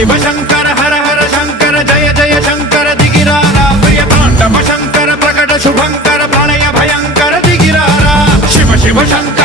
शिव शंकर हर हर शंकर जय जय शंकर दिगिरारा प्रिय तांडव शंकर प्रकट शुभंकर प्रलय भयंकर दिगिरारा शिव शिव शंकर